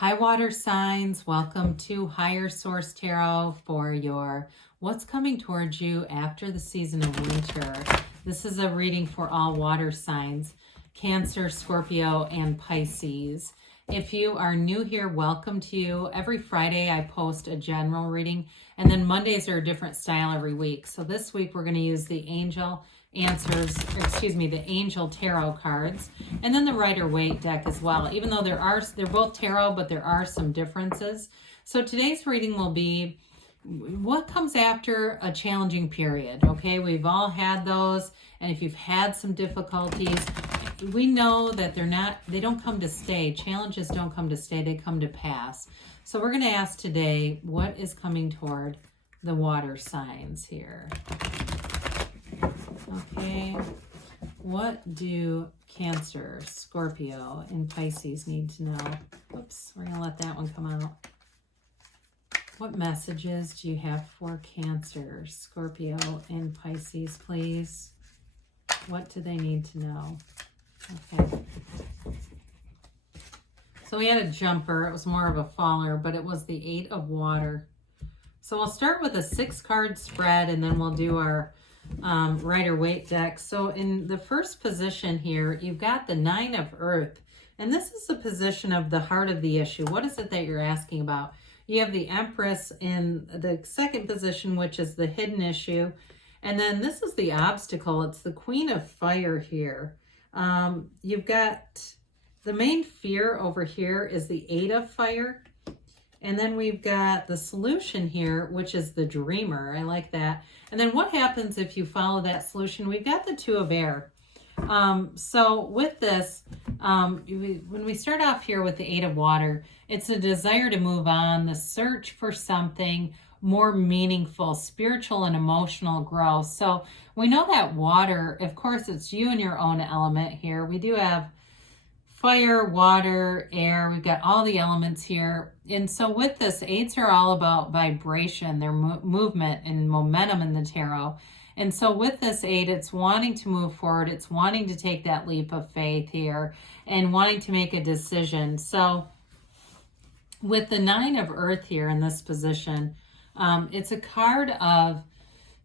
High water signs, welcome to Higher Source Tarot for your what's coming towards you after the season of winter. This is a reading for all water signs, Cancer, Scorpio, and Pisces. If you are new here, welcome to you. Every Friday I post a general reading, and then Mondays are a different style every week. So this week we're going to use the angel the angel tarot cards, and then the Rider-waite deck as well. Even though they're both tarot, but there are some differences. So today's reading will be what comes after a challenging period. Okay, we've all had those, and if you've had some difficulties, we know that they don't come to stay. Challenges don't come to stay, they come to pass. So we're going to ask today, what is coming toward the water signs here? Okay, what do Cancer, Scorpio, and Pisces need to know? Oops, we're going to let that one come out. What messages do you have for Cancer, Scorpio, and Pisces, please? What do they need to know? Okay. So we had a jumper. It was more of a faller, but it was the 8 of water. So we'll start with a 6-card spread, and then we'll do our Rider-waite deck. So in the first position here, you've got the 9 of earth, and this is the position of the heart of the issue. What is it that you're asking about? You have the Empress in the second position, which is the hidden issue, and then this is the obstacle. It's the Queen of Fire here. You've got the main fear over here is the 8 of fire, and then we've got the solution here, which is the dreamer. I like that. And then what happens if you follow that solution? We've got the 2 of air. So with this, when we start off here with the 8 of water, it's a desire to move on, the search for something more meaningful, spiritual and emotional growth. So we know that water, of course, it's you and your own element here. We do have fire, water, air. We've got all the elements here. And so with this, 8s are all about vibration, their movement and momentum in the tarot. And so with this 8, it's wanting to move forward. It's wanting to take that leap of faith here and wanting to make a decision. So with the 9 of earth here in this position, it's a card of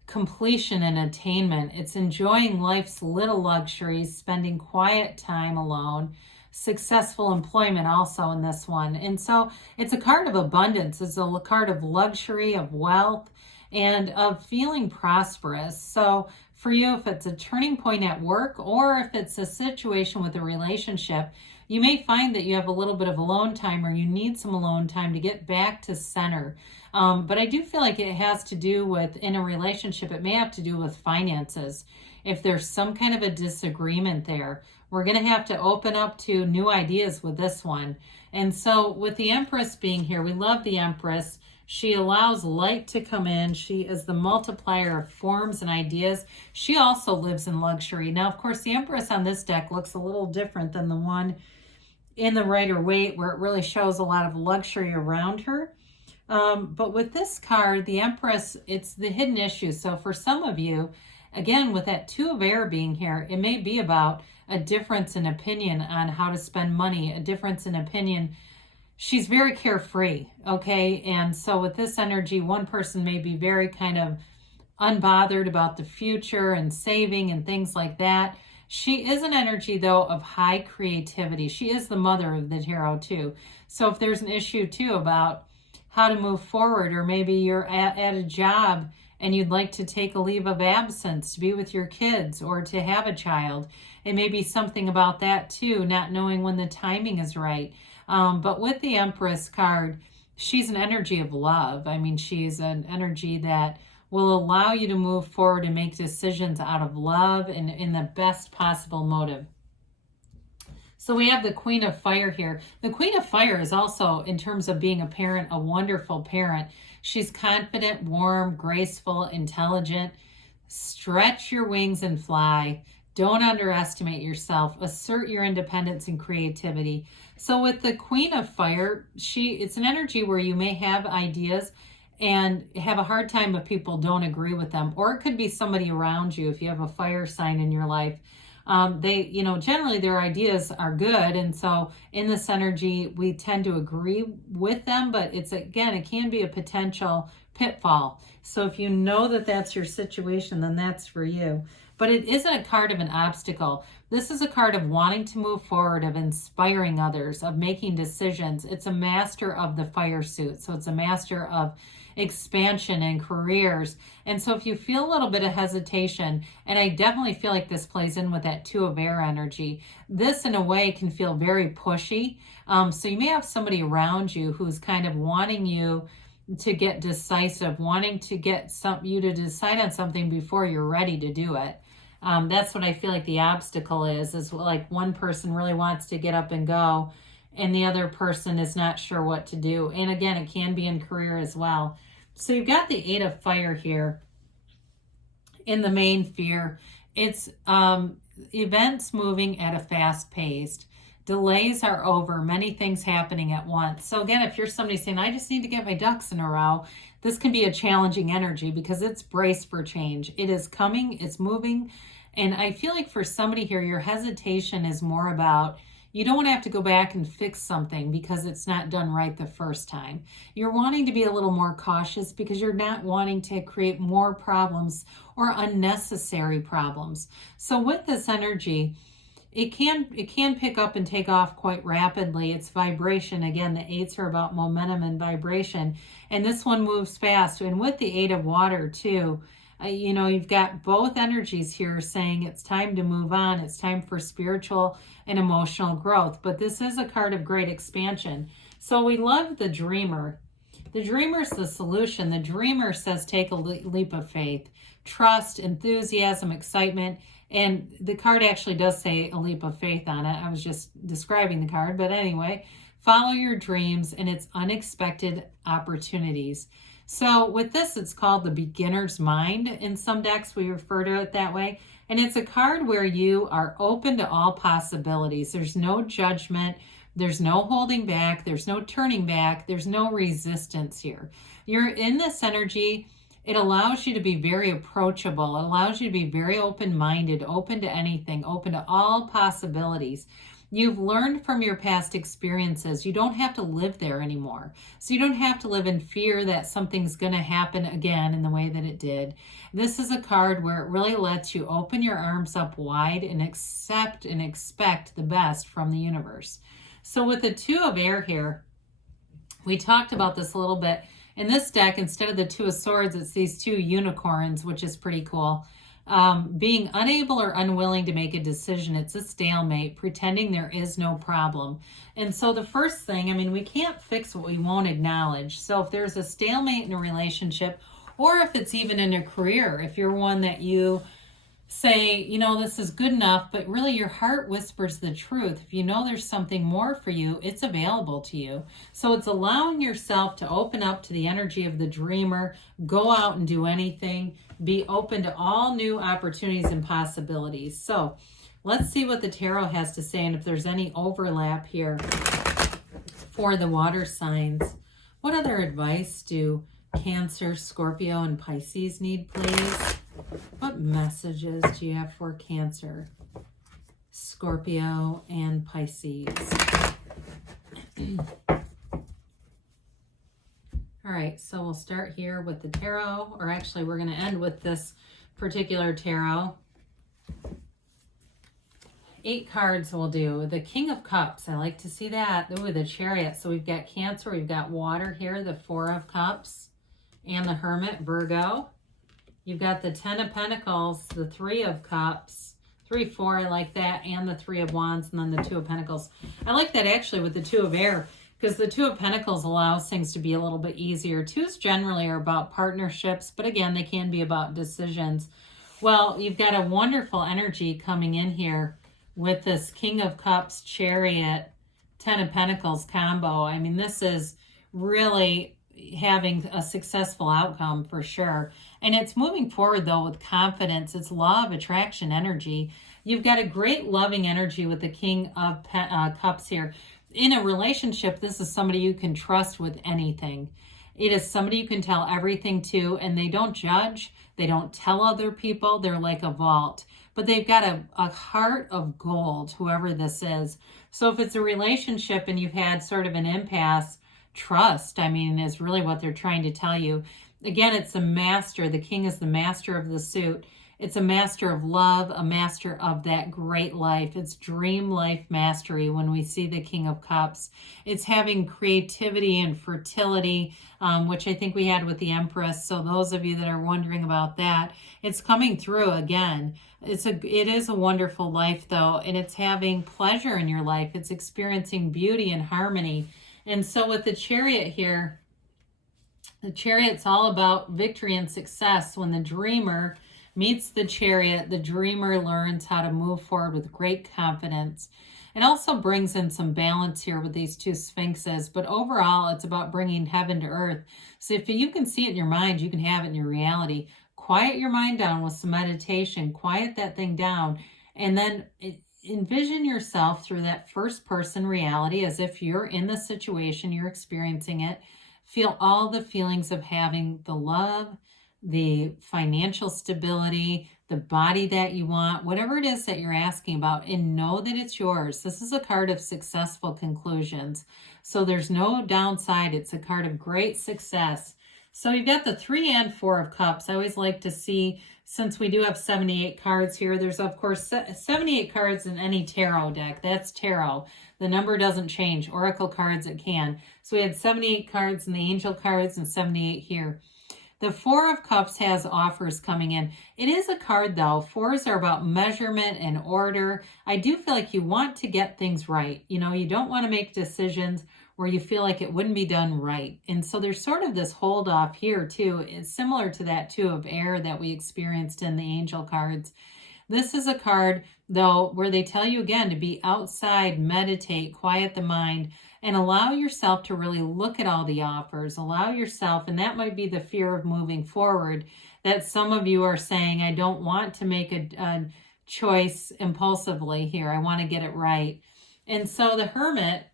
completion and attainment. It's enjoying life's little luxuries, spending quiet time alone, successful employment also in this one. And so it's a card of abundance. It's a card of luxury, of wealth, and of feeling prosperous. So for you, if it's a turning point at work, or if it's a situation with a relationship, you may find that you have a little bit of alone time, or you need some alone time to get back to center. But I do feel like it has to do with, in a relationship, it may have to do with finances. If there's some kind of a disagreement there, we're going to have to open up to new ideas with this one. And so with the Empress being here, we love the Empress. She allows light to come in. She is the multiplier of forms and ideas. She also lives in luxury. Now, of course, the Empress on this deck looks a little different than the one in the Rider-waite, where it really shows a lot of luxury around her. But with this card, the Empress, it's the hidden issue. So for some of you, again, with that 2 of air being here, it may be about a difference in opinion on how to spend money, a difference in opinion. She's very carefree, okay? And so with this energy, one person may be very kind of unbothered about the future and saving and things like that. She is an energy, though, of high creativity. She is the mother of the tarot, too. So if there's an issue, too, about how to move forward, or maybe you're at a job and you'd like to take a leave of absence to be with your kids or to have a child, it may be something about that, too, not knowing when the timing is right. But with the Empress card, she's an energy of love. I mean, she's an energy that will allow you to move forward and make decisions out of love and in the best possible motive. So we have the Queen of Fire here. The Queen of Fire is also, in terms of being a parent, a wonderful parent. She's confident, warm, graceful, intelligent. Stretch your wings and fly. Don't underestimate yourself. Assert your independence and creativity. So with the Queen of Fire, it's an energy where you may have ideas and have a hard time if people don't agree with them. Or it could be somebody around you if you have a fire sign in your life. They, you know, generally their ideas are good. And so in this energy, we tend to agree with them, but it's, again, it can be a potential pitfall. So if you know that that's your situation, then that's for you. But it isn't a card of an obstacle. This is a card of wanting to move forward, of inspiring others, of making decisions. It's a master of the fire suit. So it's a master of expansion and careers. And so if you feel a little bit of hesitation, and I definitely feel like this plays in with that Two of Air energy, this in a way can feel very pushy. So you may have somebody around you who's kind of wanting you to get decisive, wanting to get you to decide on something before you're ready to do it. That's what I feel like the obstacle is like one person really wants to get up and go, and the other person is not sure what to do. And again, it can be in career as well. So you've got the Eight of Fire here in the main fear. It's events moving at a fast pace. Delays are over, many things happening at once. So again, if you're somebody saying, I just need to get my ducks in a row, this can be a challenging energy because it's braced for change. It is coming, it's moving. And I feel like for somebody here, your hesitation is more about, you don't want to have to go back and fix something because it's not done right the first time. You're wanting to be a little more cautious because you're not wanting to create more problems or unnecessary problems. So with this energy, it can pick up and take off quite rapidly. It's vibration. Again, the eights are about momentum and vibration. And this one moves fast. And with the Eight of Water too, you know, you've got both energies here saying it's time to move on. It's time for spiritual and emotional growth. But this is a card of great expansion. So we love the dreamer. The dreamer's the solution. The dreamer says take a leap of faith, trust, enthusiasm, excitement. And the card actually does say a leap of faith on it. I was just describing the card. But anyway, follow your dreams and its unexpected opportunities. So with this, it's called the beginner's mind. In some decks, we refer to it that way. And it's a card where you are open to all possibilities. There's no judgment. There's no holding back. There's no turning back. There's no resistance here. You're in this energy. It allows you to be very approachable. It allows you to be very open-minded, open to anything, open to all possibilities. You've learned from your past experiences. You don't have to live there anymore. So you don't have to live in fear that something's going to happen again in the way that it did. This is a card where it really lets you open your arms up wide and accept and expect the best from the universe. So with the Two of Air here, we talked about this a little bit. In this deck, instead of the Two of Swords, it's these two unicorns, which is pretty cool. Being unable or unwilling to make a decision, it's a stalemate, pretending there is no problem. And so the first thing, I mean, we can't fix what we won't acknowledge. So if there's a stalemate in a relationship, or if it's even in a career, if you're one that you say, you know, this is good enough, but really your heart whispers the truth. If you know there's something more for you, it's available to you. So it's allowing yourself to open up to the energy of the dreamer, go out and do anything, be open to all new opportunities and possibilities. So let's see what the tarot has to say and if there's any overlap here for the water signs. What other advice do Cancer, Scorpio, and Pisces need, please? What messages do you have for Cancer, Scorpio, and Pisces? All right, so we'll start here with the tarot, or actually we're going to end with this particular tarot. 8 cards will do. The King of Cups, I like to see that. Ooh, the Chariot. So we've got Cancer, we've got water here, the 4 of Cups, and the Hermit, Virgo. You've got the 10 of Pentacles, the 3 of Cups, 3, 4, I like that, and the 3 of Wands, and then the 2 of Pentacles. I like that actually with the 2 of Air, because the 2 of Pentacles allows things to be a little bit easier. 2s generally are about partnerships, but again, they can be about decisions. Well, you've got a wonderful energy coming in here with this King of Cups, Chariot, 10 of Pentacles combo. I mean, this is really having a successful outcome for sure. And it's moving forward though with confidence. It's law of attraction energy. You've got a great loving energy with the King of Cups here. In a relationship, this is somebody you can trust with anything. It is somebody you can tell everything to, and they don't judge. They don't tell other people. They're like a vault. But they've got a heart of gold, whoever this is. So if it's a relationship and you've had sort of an impasse, trust, I mean, is really what they're trying to tell you. Again, it's a master. The king is the master of the suit. It's a master of love, a master of that great life. It's dream life mastery when we see the King of Cups. It's having creativity and fertility, which I think we had with the Empress. So those of you that are wondering about that, it's coming through again. It is a wonderful life though, and it's having pleasure in your life. It's experiencing beauty and harmony. And so with the Chariot here, the Chariot's all about victory and success. When the dreamer meets the Chariot, the dreamer learns how to move forward with great confidence. It also brings in some balance here with these two Sphinxes, but overall it's about bringing heaven to earth. So if you can see it in your mind, you can have it in your reality. Quiet your mind down with some meditation, quiet that thing down, and then envision yourself through that first person reality as if you're in the situation, you're experiencing it. Feel all the feelings of having the love, the financial stability, the body that you want, whatever it is that you're asking about, and know that it's yours. This is a card of successful conclusions. So there's no downside. It's a card of great success. So you've got the 3 and 4 of Cups. I always like to see, since we do have 78 cards here, there's of course 78 cards in any tarot deck. That's tarot. The number doesn't change. Oracle cards, it can. So we had 78 cards in the angel cards and 78 here. The 4 of Cups has offers coming in. It is a card though. 4s are about measurement and order. I do feel like you want to get things right. You know, you don't want to make decisions where you feel like it wouldn't be done right. And so there's sort of this hold off here too. It's similar to that 2 of air that we experienced in the angel cards. This is a card though where they tell you again to be outside, meditate, quiet the mind, and allow yourself to really look at all the offers. Allow yourself, and that might be the fear of moving forward, that some of you are saying, I don't want to make a choice impulsively here. I want to get it right. And so the Hermit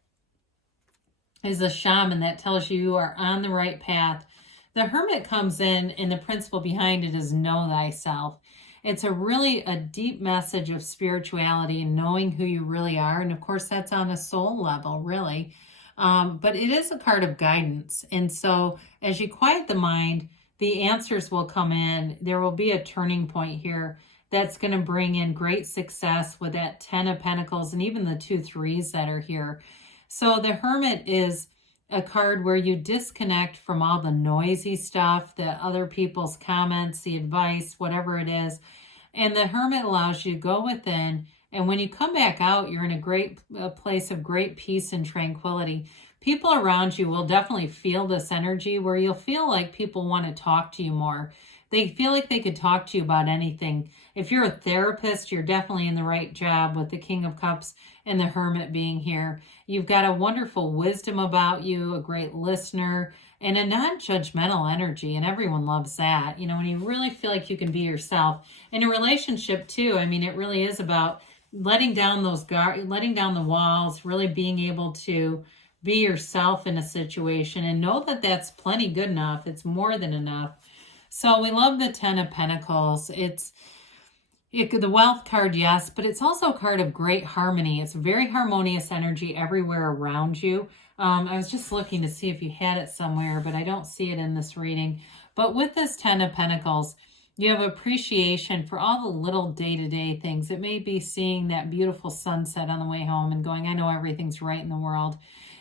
is a shaman that tells you you are on the right path. The Hermit comes in, and the principle behind it is know thyself. It's a deep message of spirituality and knowing who you really are. And of course, that's on a soul level, really. But it is a card of guidance. And so as you quiet the mind, the answers will come in. There will be a turning point here that's going to bring in great success with that 10 of Pentacles and even the 2 3s that are here. So the Hermit is a card where you disconnect from all the noisy stuff, the other people's comments, the advice, whatever it is. And the Hermit allows you to go within, and when you come back out, you're in a place of great peace and tranquility. People around you will definitely feel this energy where you'll feel like people want to talk to you more. They feel like they could talk to you about anything. If you're a therapist, you're definitely in the right job with the King of Cups and the Hermit being here. You've got a wonderful wisdom about you, a great listener, and a non-judgmental energy, and everyone loves that. You know, when you really feel like you can be yourself. In a relationship too, I mean, it really is about letting down letting down the walls, really being able to be yourself in a situation and know that that's plenty good enough. It's more than enough. So we love the 10 of Pentacles. The wealth card, yes, but it's also a card of great harmony. It's very harmonious energy everywhere around you. I was just looking to see if you had it somewhere, but I don't see it in this reading. But with this 10 of Pentacles, you have appreciation for all the little day-to-day things. It may be seeing that beautiful sunset on the way home and going, I know everything's right in the world.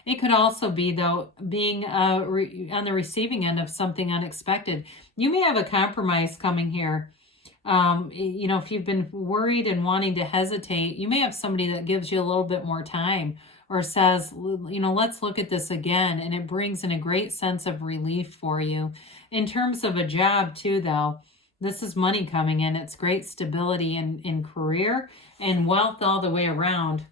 It could also be, though, being on the receiving end of something unexpected. You may have a compromise coming here. You know, if you've been worried and wanting to hesitate, you may have somebody that gives you a little bit more time or says, you know, let's look at this again. And it brings in a great sense of relief for you. In terms of a job, too, though, this is money coming in. It's great stability in career and wealth all the way around.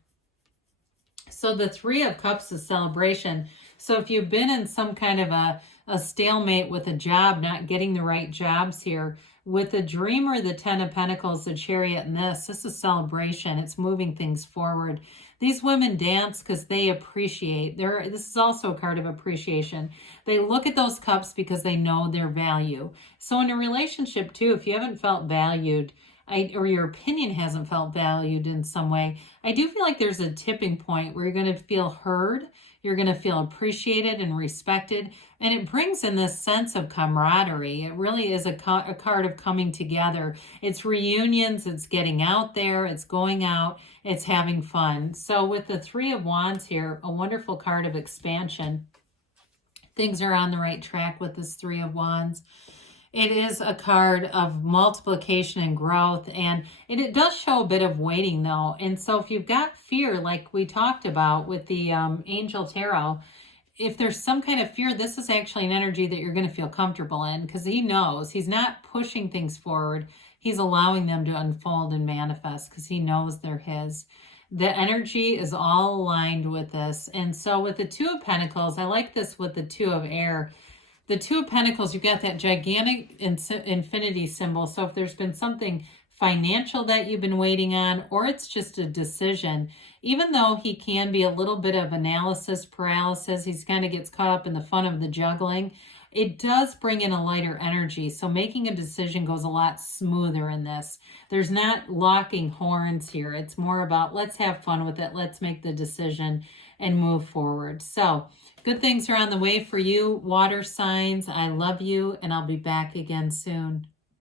So the 3 of Cups is celebration. So if you've been in some kind of a stalemate with a job, not getting the right jobs here, with the Dreamer, the 10 of Pentacles, the Chariot, and this is celebration. It's moving things forward. These women dance because they appreciate. This is also a card of appreciation. They look at those cups because they know their value. So in a relationship too, if you haven't felt valued, or your opinion hasn't felt valued in some way, I do feel like there's a tipping point where you're going to feel heard, you're going to feel appreciated and respected, and it brings in this sense of camaraderie. It really is a card of coming together. It's reunions, it's getting out there, it's going out, it's having fun. So with the Three of Wands here, a wonderful card of expansion. Things are on the right track with this Three of Wands. It is a card of multiplication and growth, and it does show a bit of waiting though. And so if you've got fear, like we talked about with the Angel Tarot, if there's some kind of fear, this is actually an energy that you're going to feel comfortable in, because he knows he's not pushing things forward. He's allowing them to unfold and manifest because he knows they're his. The energy is all aligned with this. And so with the Two of Pentacles, I like this with the Two of Air. The Two of Pentacles, you've got that gigantic infinity symbol. So if there's been something financial that you've been waiting on, or it's just a decision, even though he can be a little bit of analysis paralysis, he's kind of gets caught up in the fun of the juggling, it does bring in a lighter energy. So making a decision goes a lot smoother in this. There's not locking horns here. It's more about let's have fun with it. Let's make the decision and move forward. So good things are on the way for you, water signs. I love you, and I'll be back again soon.